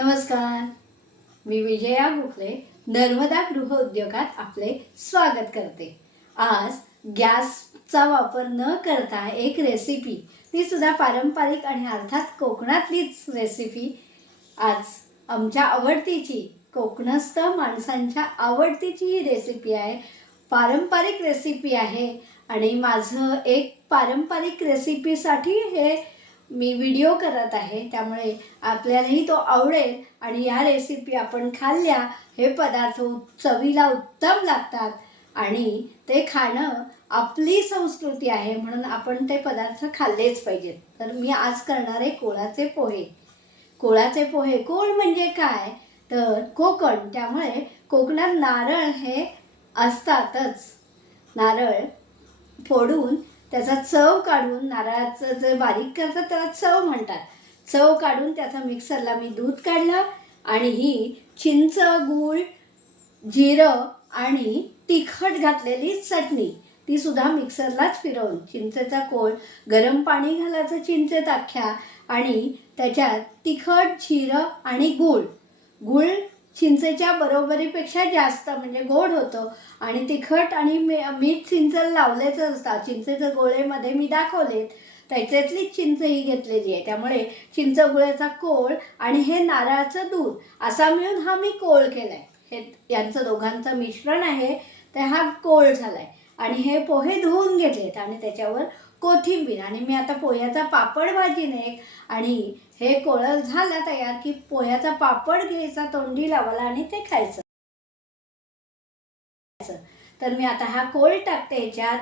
नमस्कार, मी विजया गोखले नर्मदा गृह उद्योगात आपले स्वागत करते। आज गॅसचा वापर न करता एक रेसिपी, ती सुद्धा पारंपरिक आणि अर्थात कोकणातलीच रेसिपी, आज आमच्या आवडतीची कोकणस्थ माणसांच्या आवडतीची ही रेसिपी आहे। पारंपरिक रेसिपी आहे आणि माझं एक पारंपरिक रेसिपीसाठी हे मी व्हिडिओ करत आहे, त्यामुळे आपल्यालाही तो आवडेल आणि या रेसिपी आपण खाल्ल्या हे पदार्थ चवीला उत्तम लागतात आणि ते खाणं आपली संस्कृती आहे म्हणून आपण ते पदार्थ खाल्लेच पाहिजेत। तर मी आज करणार आहे कोळाचे पोहे। कोळाचे पोहे, कोळ म्हणजे काय तर कोकण, त्यामुळे कोकणात नारळ हे असतातच। नारळ फोडून त्याचा चव काढून, नारळाचं जे बारीक करतात त्याला चव म्हणतात, चव काढून त्याचा मिक्सरला मी दूध काढलं आणि ही चिंच, गूळ, जिरं आणि तिखट घातलेली चटणी ती सुद्धा मिक्सरलाच फिरवून, चिंचेचा कोळ, गरम पाणी घालायचं चिंचेत अख्ख्या आणि त्याच्यात तिखट, जिरं आणि गूळ, गूळ चिंचेच्या बरोबरीपेक्षा जास्त म्हणजे गोड होतं आणि तिखट आणि मीठ चिंचेला लावलेच असतात। चिंचेचे गोळेमध्ये मी दाखवलेत, त्याच्यातली चिंच ही घेतलेली आहे, त्यामुळे चिंच गुळाचा कोळ आणि हे नारळाचं दूध असा मिळून हा मी कोळ केला आहे। हे यांचं दोघांचं मिश्रण आहे, तर हा कोळ झाला आहे। आणि हे पोहे धुवून घेतलेत आणि त्याच्यावर कोथिंबीर, आणि मी आता पोह्याचा पापड भाजीने आणि हे कोळं झालं तयार की पोह्याचा पापड घ्यायचा, तोंडी लावायला आणि ते खायचं। तर मी आता हा कोळ टाकते याच्यात।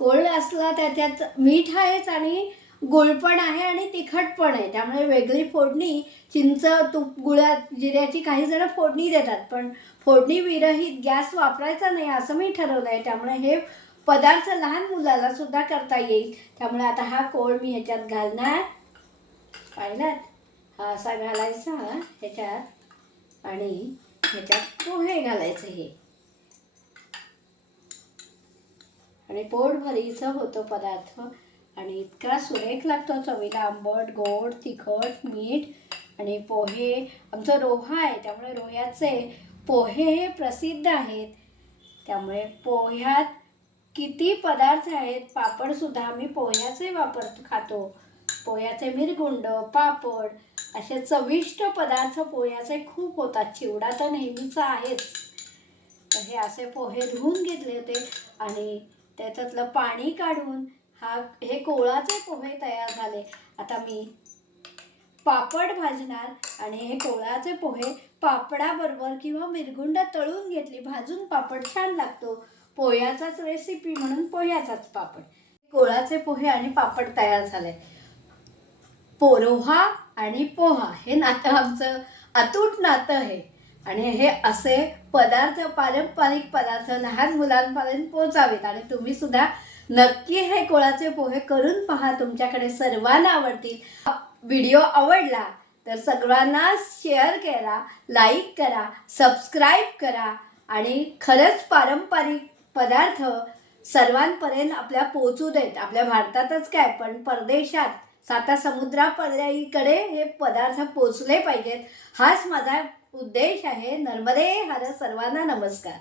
कोळ असला त्याच्यात मीठ आहेच आणि गुळ पण आहे आणि तिखट पण आहे, त्यामुळे वेगळी फोडणी, चिंच, तूप, गुळात जिऱ्याची काही जण फोडणी देतात, पण फोडणी विरहित गॅस वापरायचा नाही असं मी ठरवलं आहे, त्यामुळे हे पदार्थ लहान मुलाला सुद्धा करता येईल। त्यामुळे आता हा कोळ मी ह्याच्यात घालणार, पाहिलात हा असा घालायचा ह्याच्यात आणि ह्याच्यात पोहे घालायचे हे, आणि पोटभरीचं होतो पदार्थ आणि इतका सुरेख लागतो चवीला, आंबट, गोड, तिखट, मीठ आणि पोहे। आमचं रोहा आहे त्यामुळे रोह्याचे पोहे हे प्रसिद्ध आहेत, त्यामुळे पोह्यात किती पदार्थ आहेत। पापडसुद्धा आम्ही पोह्याचे खातो, पोह्याचे मिरगुंड, पापड असे चविष्ट पदार्थ पोह्याचे खूप होतात। चिवडा तर नेहमीचा आहेच। तर हे असे पोहे धुवून घेतले होते आणि त्याच्यातलं पाणी काढून हे कोळाचे पोहे तयार झाले। आता मी पापड भाजणार आणि हे कोळाचे पोहे पापडाबरोबर किंवा मिरगुंड तळून घेतली, भाजून पापड छान लागतो, पोह्याचाच रेसिपी म्हणून पोह्याचाच पापड। कोळाचे पोहे आणि पापड तयार झाले। पोरोहा आणि पोहा हे नातं आमचं अतूट नातं आहे आणि हे असे पदार्थ, पारंपरिक पदार्थ लहान मुलांपर्यंत पोहोचावेत आणि तुम्ही सुद्धा नक्की हे कोळाचे पोहे करून पहा, तुमच्याकडे सर्वांना आवडतील। व्हिडिओ आवडला तर सर्वांना शेअर करा, लाईक करा, सबस्क्राईब करा आणि खरंच पारंपरिक पदार्थ सर्वांपर्यंत आपल्या पोहोचू देत। आपल्या भारतातच काय पण परदेशात, साता समुद्रापलीकडे हे पदार्थ पोचले पाहिजेत, हाच माझा उद्देश आहे। नर्मदे हर, सर्वांना नमस्कार।